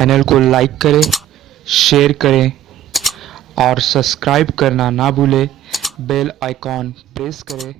Channel को like करें, share करें और सब्सक्राइब करना ना भूलें। बेल आइकॉन प्रेस करें।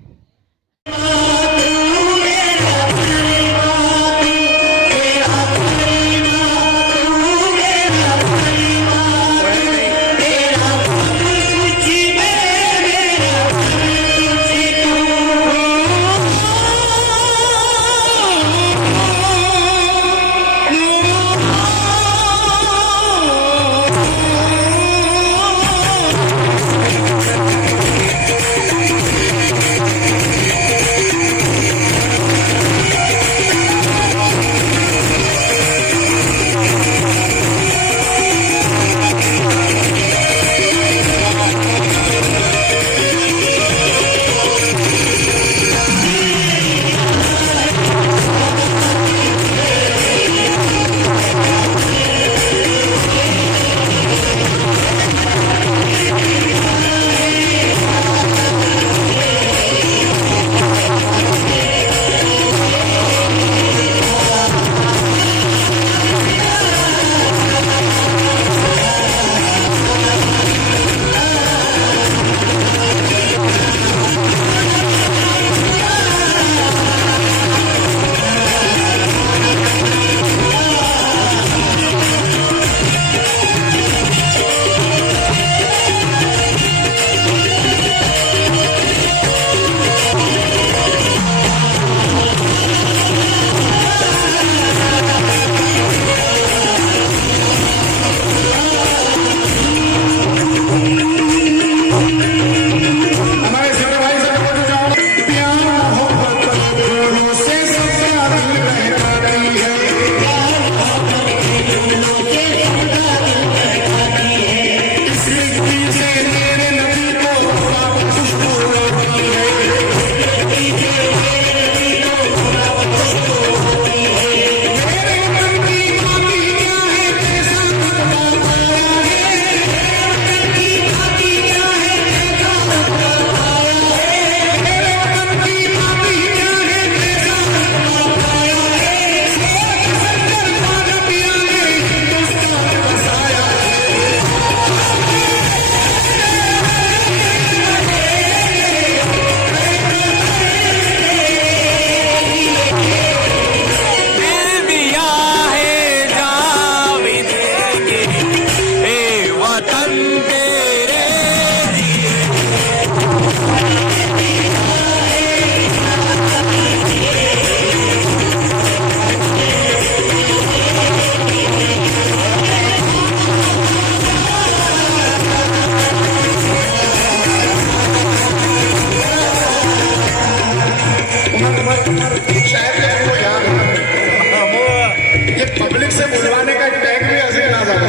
ये पब्लिक से बुलवाने का टैग भी ऐसे ना जाता,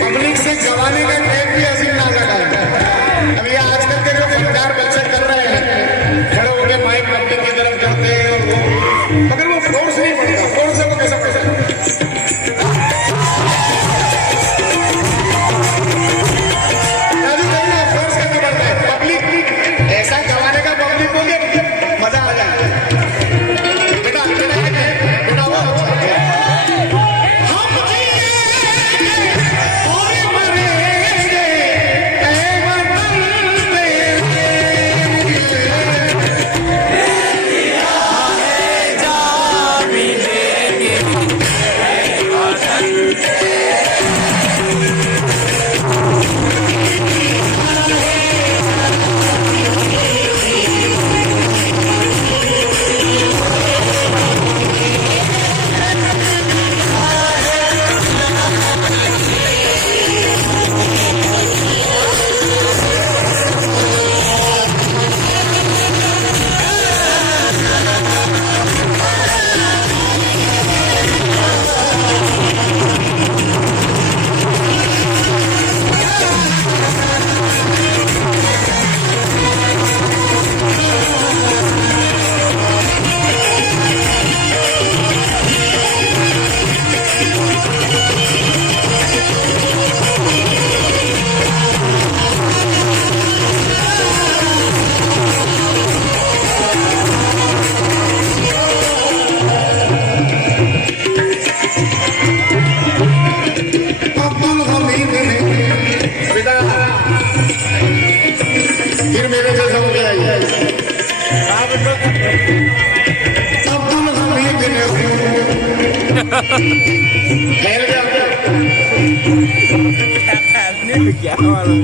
पब्लिक से गवाने का टैग भी ऐसे ना लगा। अब ये आजकल के जो फनकार बच्चे कर रहे हैं, खड़े होकर माइक पब्लिक की तरफ करते हैं, और वो मगर वो फोर्स नहीं पड़ता, फोर्स से वो कैसा पड़ता है। मजा आ जाए। बेटा फैल गया क्या मालूम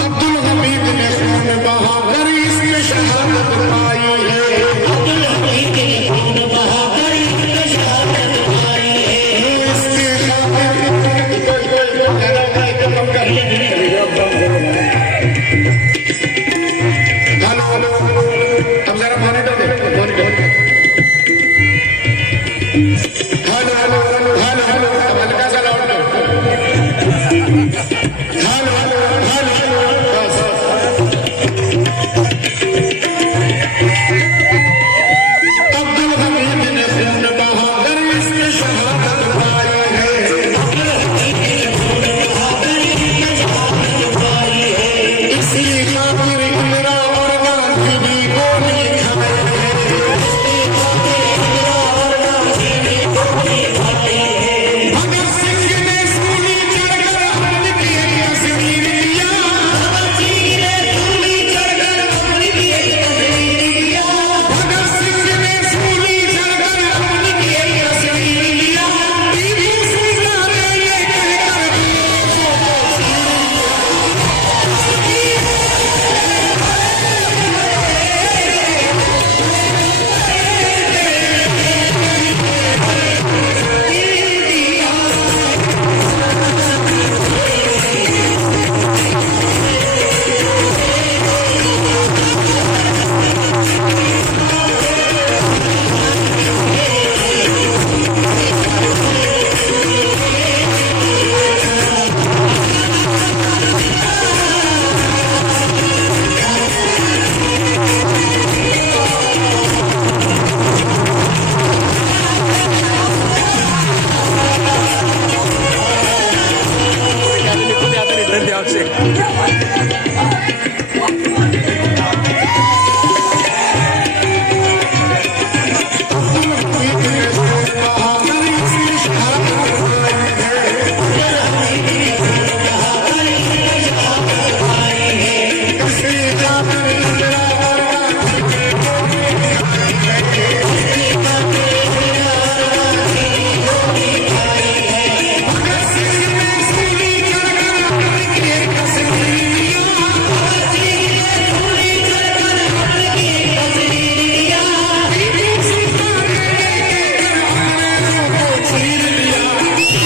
अब्दुल हमीद ने खून बहाकर इसमें शहादत पाई है। अब्दुल हमीद ने खून बहाकर इसमें शहादत पाई है। इसके खातिर हेलो हेलो अब जरा मॉनिटर दे monitor hello hello hello hello hello अब हल्का सा लाउड कर हेलो हेलो हेलो हेलो बस अब्दुल हमीद ने खून बहाकर इसमें शहादत पाई है। अब्दुल हमीद ने खून बहाकर इसमें शहादत पाई है। इसी खातिर इंदिरा और गांधी भी गोली खाए हैं। इसी खातिर इंदिरा और गांधी भी गोली खाए हैं। भगत सिंह ने सूली चढ़कर अमन की तस्वीर लिया। भगत सिंह ने सूली चढ़कर अमन की तस्वीर लिया। भगत सिंह ने सूली चढ़कर अमन की तस्वीर लिया। टीपू सुल्तान ने ये कहकर अंग्रेजों को चीर रिटर्न ध्यान से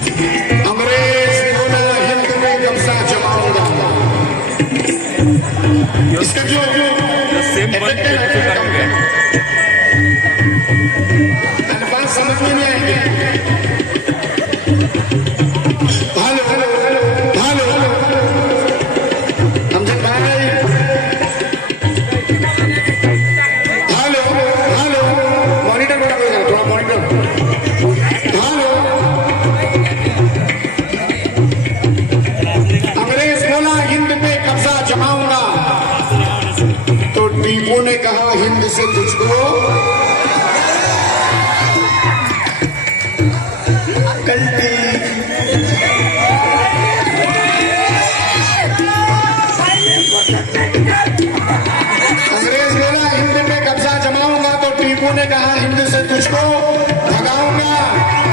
अंग्रेज बोला हिंद में कब्जा जमाऊंगा। इसका जो सेम वन अल्फाज समझ में नहीं आएंगे। Hello hello hello hello hello Amjad भाई हेलो हेलो मॉनिटर बड़ा करो थोड़ा मॉनिटर हेलो अंग्रेज बोला हिंद पे कब्जा जमाऊंगा तो टीपू ने कहा हिंद से तुझको कल्टी अंग्रेज बोला हिंद पे कब्जा जमाऊंगा तो टीपू ने कहा हिंद से तुझको भगाऊंगा।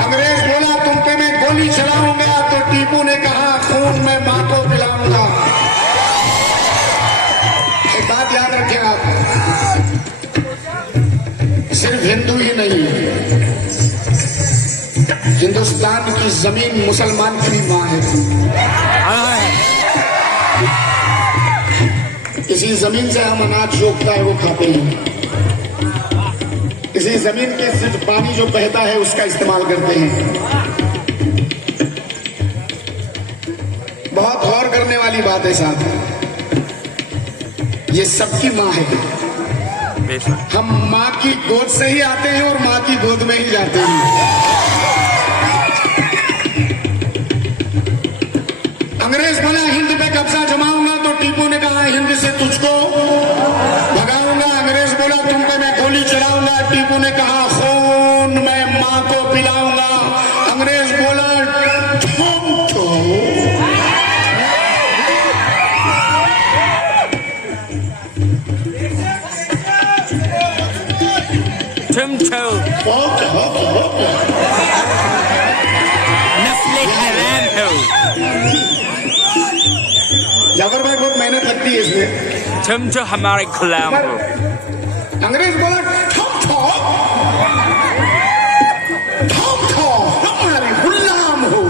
अंग्रेज बोला तुम पे मैं गोली चलाऊंगा तो टीपू ने कहा खून मैं मां को पिलाऊंगा। एक बात याद रखें आप, सिर्फ हिंदू ही नहीं, हिंदुस्तान की जमीन मुसलमान की भी मां है। इसी जमीन से हम अनाज जो उगता है वो खाते हैं। इसी जमीन के सिर्फ पानी जो बहता है उसका इस्तेमाल करते हैं। बहुत गौर करना करने वाली बात है साहब, ये सबकी माँ है। बेशक। हम माँ की गोद से ही आते हैं और माँ की गोद में ही जाते हैं। अंग्रेज बोला हिंद पे कब्जा जमाऊंगा, तो टीपू ने कहा हिंद से तुझको भगाऊंगा। अंग्रेज बोला तुम पे मैं गोली चलाऊंगा, टीपू ने कहा खून मैं माँ को पिलाऊंगा। अंग्रेज बोला ठोक ठोक। नस्ले हराम हो। जाफर भाई बहुत मेहनत लगती है इसमें। चमचो हमारे गुलाम हो। अंग्रेज बोला ठोक ठोक ठोक ठोक हमारे गुलाम हो।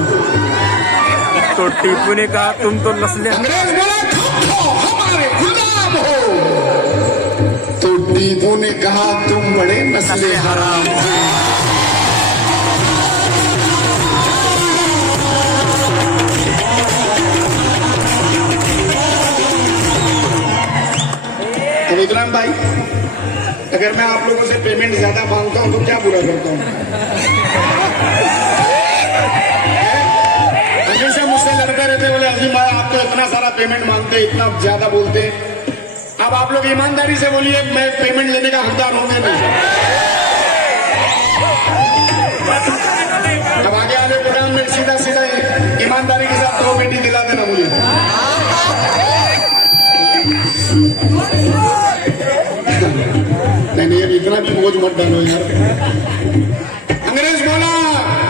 तो टीपू ने कहा तुम तो नस्ले। अंग्रेज बोला ठोक ठोक हमारे गुलाम हो। तो टीपू ने कहा तुम बड़े नस्ले हराम हो। अब इकराम भाई, अगर मैं आप लोगों से पेमेंट ज्यादा मांगता हूं तो क्या बुरा करता हूं? हमेशा मुझसे लड़ते रहते, बोले अजीम भाई आप तो इतना सारा पेमेंट मांगते, इतना ज्यादा बोलते। अब आप लोग ईमानदारी से बोलिए, मैं पेमेंट लेने का हकदार होंगे नहीं। अब आगे आगे प्रोग्राम में सीधा सीधा ईमानदारी के साथ 2 बेटी दिला देना मुझे। नहीं, अब इतना भी बोझ मत डालो यार। अंग्रेज बोला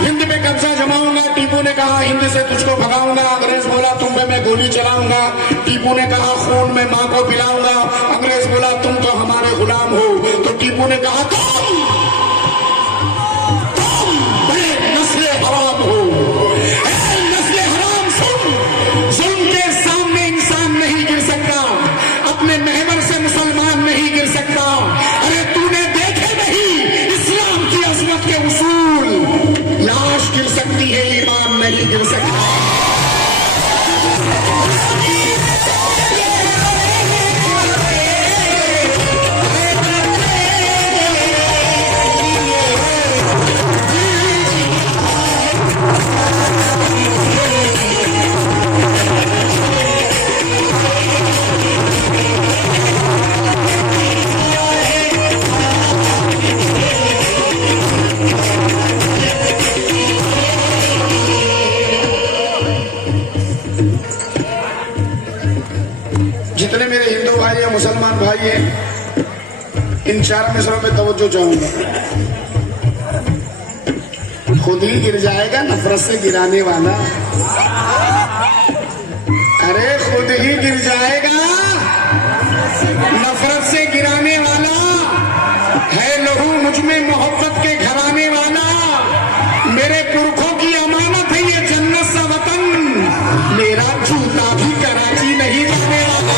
हिंद पे कब्जा जमाऊंगा, टीपू ने कहा हिंद से तुझको भगाऊंगा। अंग्रेज बोला तुम पे मैं गोली चलाऊंगा, टीपू ने कहा खून मैं माँ को पिलाऊंगा। अंग्रेज बोला तुम तो हमारे गुलाम हो। तो टीपू ने कहा तुम बड़े नस्ले हराम हो। नस्ले हराम सुन, जुल्म के सामने इंसान नहीं गिर सकता, अपने महवर से मुसलमान नहीं गिर सकता। अरे तूने देखे नहीं इस्लाम की अजमत के उसूल, लाश गिर सकती है ईमान नहीं गिर सकता। जितने मेरे हिंदू भाई हैं, मुसलमान भाई हैं, इन 4 मिसरों पे तवज्जो चाहूंगा। खुद ही गिर जाएगा नफरत से गिराने वाला। अरे खुद ही गिर जाएगा नफरत से गिराने वाला है। लहू मुझ में मोहब्बत के घराने वाला, मेरे पुरखों की अमानत है ये जन्नत सा वतन। मेरा जूता भी कराची नहीं जाने वाला।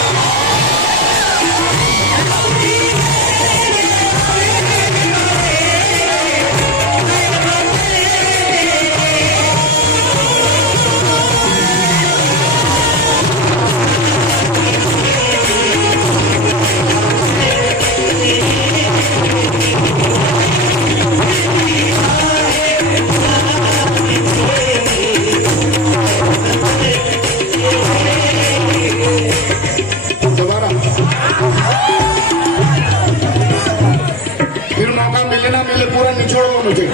फिर मौका मिले ना मिले पूरा निचोड़ दो मुझे।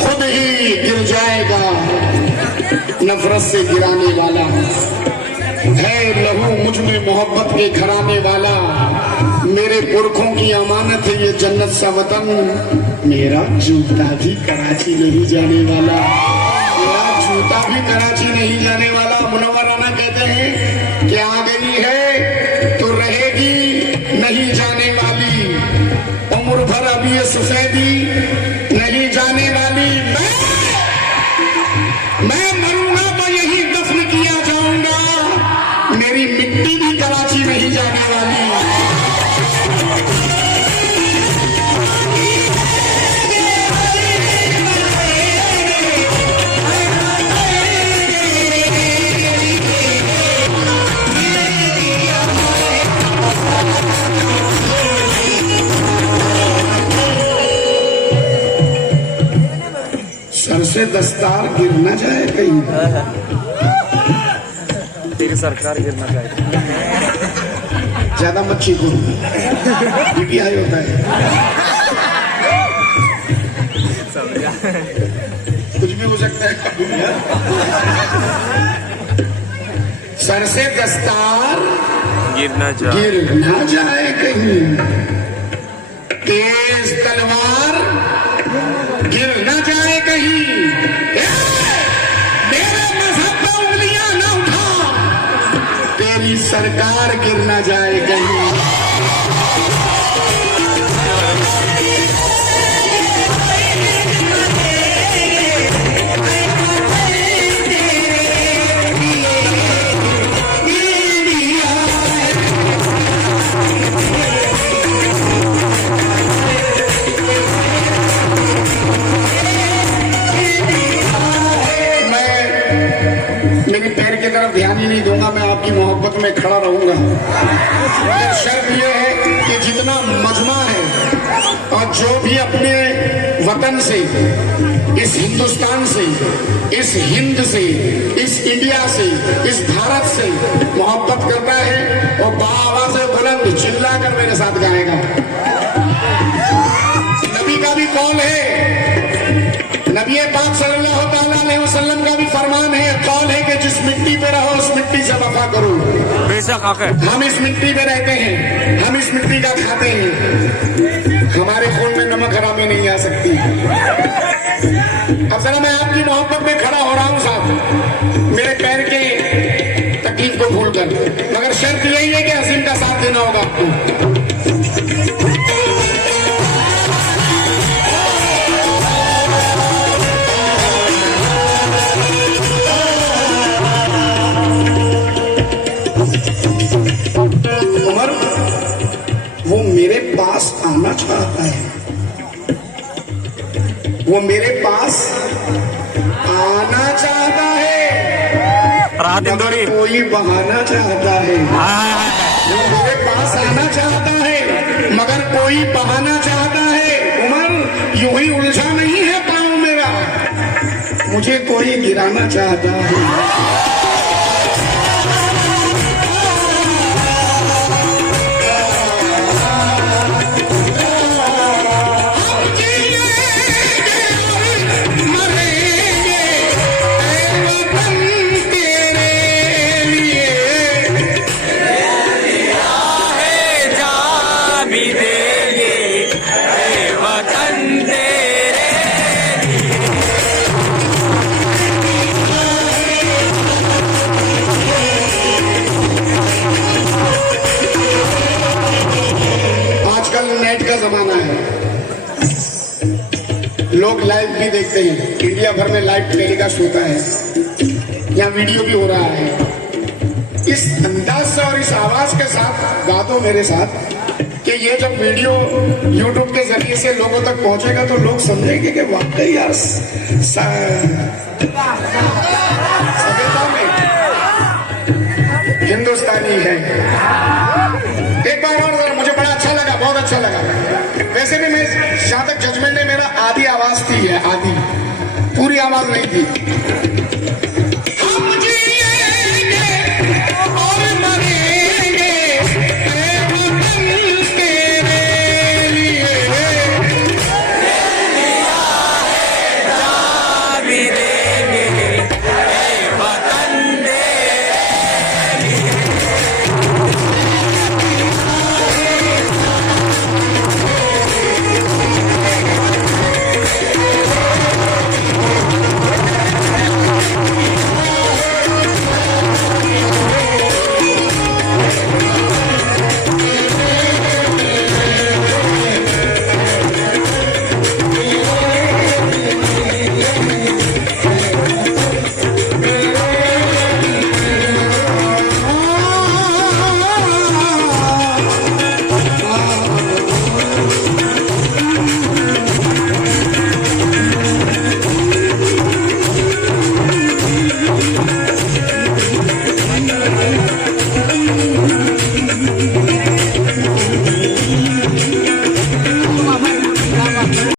खुद ही गिर जाएगा नफरत से गिराने वाला है। लहू मुझ में मोहब्बत के घराने वाला, मेरे पुरखों की अमानत है ये जन्नत सा वतन। मेरा जूता भी कराची नहीं जाने वाला। मेरा जूता भी कराची नहीं जाने वाला। मुनव्वराना कहते हैं कि आ गई है तो रहेगी नहीं जाने वाली। उम्र भर अब ये सफेदी नहीं जाने वाली। मैं मरूंगा तो यही दफन किया जाऊंगा। मेरी मिट्टी भी कराची नहीं जाने वाली। सर से दस्तार गिर ना जाए कहीं। तेरी सरकार गिरना चाहिए। ज्यादा मत चीखो, पीटीआई होता है। कुछ भी हो सकता है। सर से दस्तार गिरना चाहिए। गिर ना जाए कहीं, तेज तलवार गिर ना जाए कहीं। मेरे मजहब पर उंगलियां ना उठा, तेरी सरकार गिर ना जाए कहीं। मेरी पैर की तरफ ध्यान ही नहीं दूंगा, मैं आपकी मोहब्बत में खड़ा रहूंगा। मगर शर्त यह है कि जितना मजमा है और जो भी अपने वतन से, इस हिंदुस्तान से, इस हिंद से, इस इंडिया से, इस भारत से मोहब्बत करता है और बाआवाज़ से बुलंद चिल्ला कर मेरे साथ गाएगा। नबी का भी कौल है, नबी पाक सल्लल्लाहु अलैहि वसल्लम का भी फरमान है, कौल है कि जिस मिट्टी पे रहो उस मिट्टी से वफा करो। बेशक हक है। हम इस मिट्टी पे रहते हैं, हम इस मिट्टी का खाते हैं, हमारे खून में नमक हरामी नहीं आ सकती। अब जरा मैं आपकी मोहब्बत में खड़ा हो रहा हूं साहब, मेरे पैर के तकलीफ को भूल कर, मगर शर्त यही है कि असीम का साथ देना होगा आपको। उमर वो मेरे पास आना चाहता है, वो मेरे पास आना चाहता है, राहत इंदौरी। कोई बहाना चाहता है। वो मेरे पास आना चाहता है मगर कोई बहाना चाहता है। उमर यूं ही उलझा नहीं है पाँव मेरा, मुझे कोई गिराना चाहता है। जमाना है, लोग लाइव भी देखते हैं, इंडिया भर में लाइव टेलीकास्ट होता है, यहाँ वीडियो भी हो रहा है। इस अंदाज से और इस आवाज के साथ गा दो मेरे साथ कि ये जब वीडियो YouTube के जरिए से लोगों तक पहुंचेगा तो लोग समझेंगे कि वाकई यार सभ्यता में हिंदुस्तानी है। एक बार और मुझे बड़ा अच्छा लगा, बहुत अच्छा लगा। वैसे भी मैं जहां तक जजमेंट है, मेरा आधी आवाज थी है, आधी, पूरी आवाज नहीं थी।